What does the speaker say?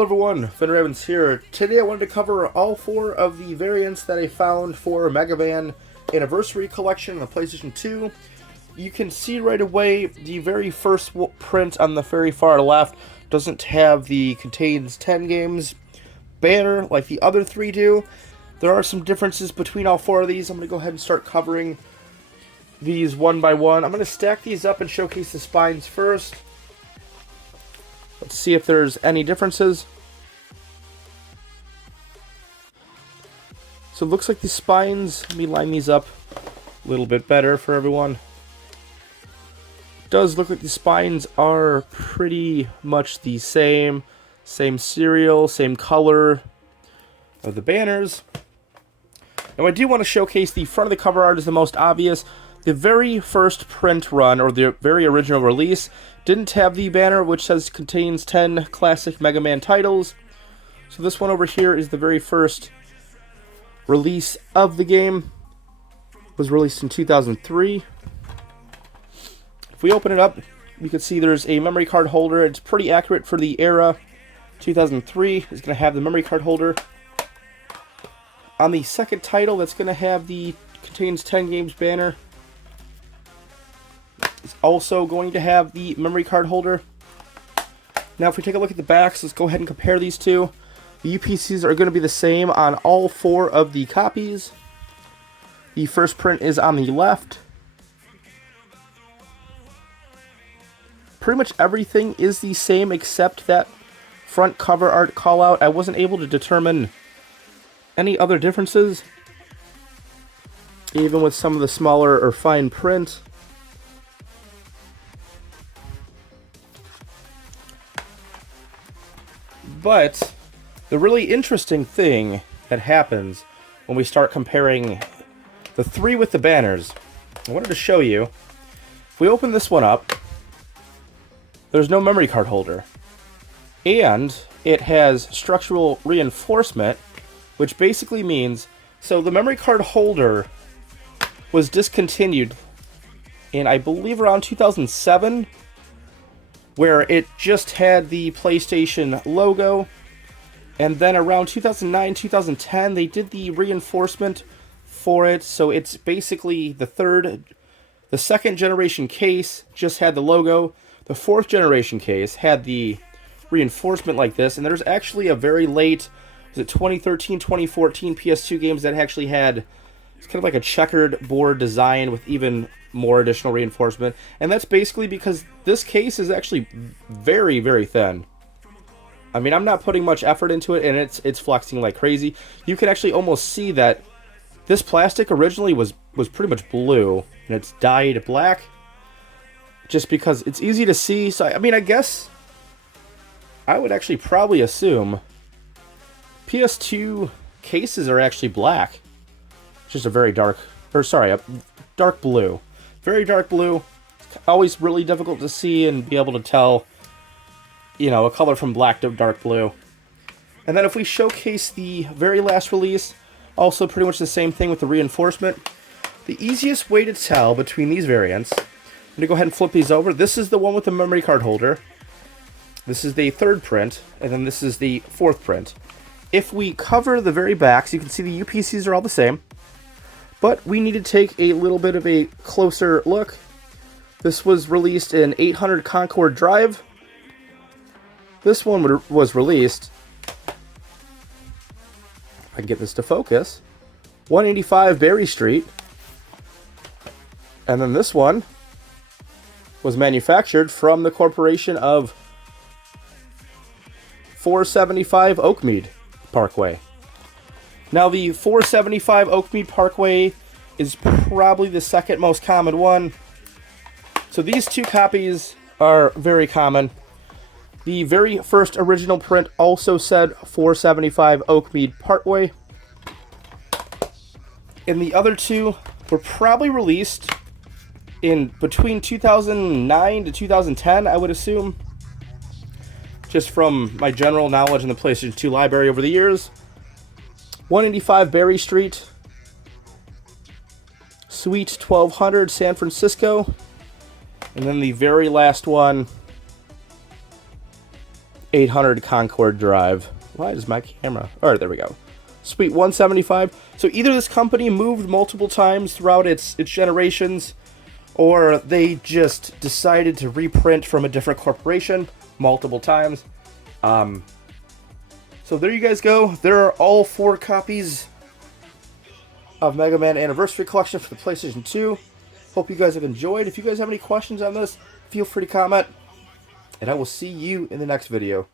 Hello everyone, Finn Ravens here. Today I wanted to cover all 4 of the variants that I found for Mega Man Anniversary Collection on the PlayStation 2. You can see right away the very first print on the very far left doesn't have the contains 10 games banner like the other 3 do. There are some differences between all 4 of these. I'm going to go ahead and start covering these one by one. I'm going to stack these up and showcase the spines first. Let's see if there's any differences. So it looks like the spines, let me line these up a little bit better for everyone. It does look like the spines are pretty much the same. Same serial, same color of the banners. Now I do want to showcase the front of the cover art is the most obvious. The very first print run, or the very original release, didn't have the banner which says contains 10 classic Mega Man titles. So this one over here is the very first release of the game. It was released in 2003. If we open it up, you can see there's a memory card holder. It's pretty accurate for the era. 2003 is going to have the memory card holder. On the second title, that's going to have the contains 10 games banner. It's also going to have the memory card holder. Now if we take a look at the backs, let's go ahead and compare these two. The UPCs are going to be the same on all 4 of the copies. The first print is on the left. Pretty much everything is the same except that front cover art callout. I wasn't able to determine any other differences, even with some of the smaller or fine print. But the really interesting thing that happens when we start comparing the 3 with the banners, I wanted to show you. If we open this one up, there's no memory card holder. And it has structural reinforcement, which basically means, so the memory card holder was discontinued in, I believe, around 2007, where it just had the PlayStation logo, and then around 2009, 2010, they did the reinforcement for it, so it's basically the second generation case just had the logo, the 4th generation case had the reinforcement like this, and there's actually a very late, was it 2013, 2014 PS2 games that actually had, it's kind of like a checkered board design with even more additional reinforcement, and that's basically because this case is actually very, very thin. I mean, I'm not putting much effort into it, and it's flexing like crazy. You can actually almost see that this plastic originally was pretty much blue, and it's dyed black, just because it's easy to see. So, I mean, I guess I would actually probably assume PS2 cases are actually black. It's just a very dark, or sorry, a dark blue. Very dark blue. Always really difficult to see and be able to tell, you know, a color from black to dark blue. And then if we showcase the very last release, also pretty much the same thing with the reinforcement. The easiest way to tell between these variants, I'm going to go ahead and flip these over. This is the one with the memory card holder. This is the 3rd print, and then this is the 4th print. If we cover the very backs, you can see the UPCs are all the same. But we need to take a little bit of a closer look. This was released in 800 Concord Drive. This one was released, if I can get this to focus, 185 Berry Street. And then this one was manufactured from the corporation of 475 Oakmead Parkway. Now, the 475 Oakmead Parkway is probably the second most common one. So these 2 copies are very common. The very first original print also said 475 Oakmead Parkway. And the other 2 were probably released in between 2009 to 2010, I would assume. Just from my general knowledge in the PlayStation 2 library over the years. 185 Berry Street, Suite 1200, San Francisco. And then the very last one 800 Concorde drive. Why is my camera? All right, there we go. Sweet 175. So either this company moved multiple times throughout its generations, or they just decided to reprint from a different corporation multiple times. So there you guys go. There are all 4 copies of Mega Man Anniversary Collection for the PlayStation 2. Hope you guys have enjoyed. If you guys have any questions on this, feel free to comment. And I will see you in the next video.